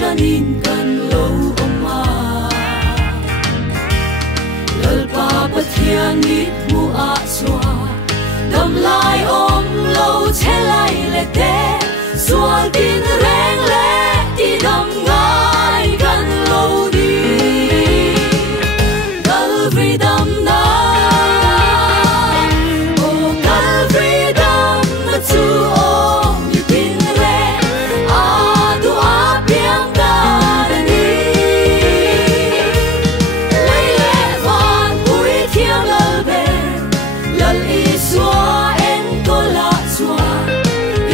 shanin kan lo oma lal pa pathian nit mu a chwa dam lai om lo chelai le te sual tin reng le ti dam ngai kan lo di Calvary dam na o Calvary dam na chu om ni tin re a du a piang da ni lei le van pui thiang lal be lal i swa en ko la swa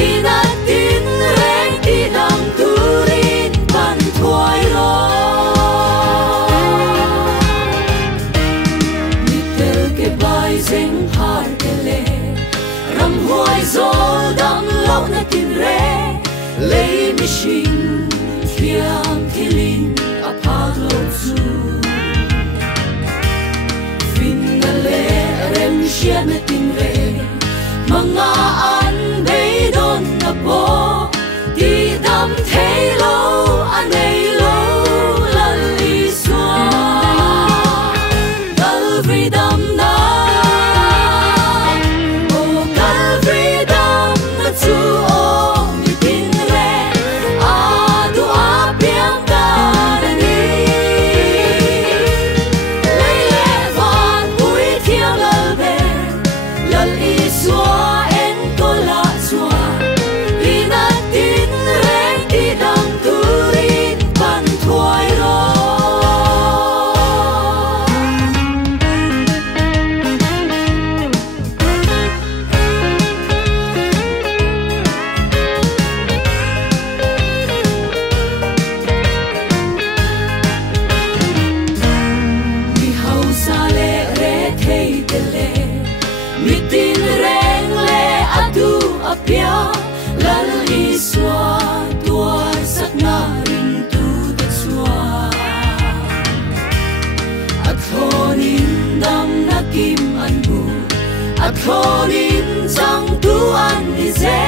ina tin reng ti dam turin ban thuai ro nitel ke bai zeng har ke le ram huai zol dam lo na tin re lei mi shin thiam thilin a phak lo chu fin na le rem shia na tin re manga an bei don na po ti dam thei lo anei lo lal li swa Calvary dam na o Calvary dam na chu om ni tin re a du a piang da ni lei le van pui thiang lal be lal i swa en ko la swa ina tin reng ti dam turin ban thuai ro mi hau sa le re thei te le mi tin reng le atu apia lal i swa tua sak na ring tu te chua athonin dam na kim an bu athonin chang tu an ni ze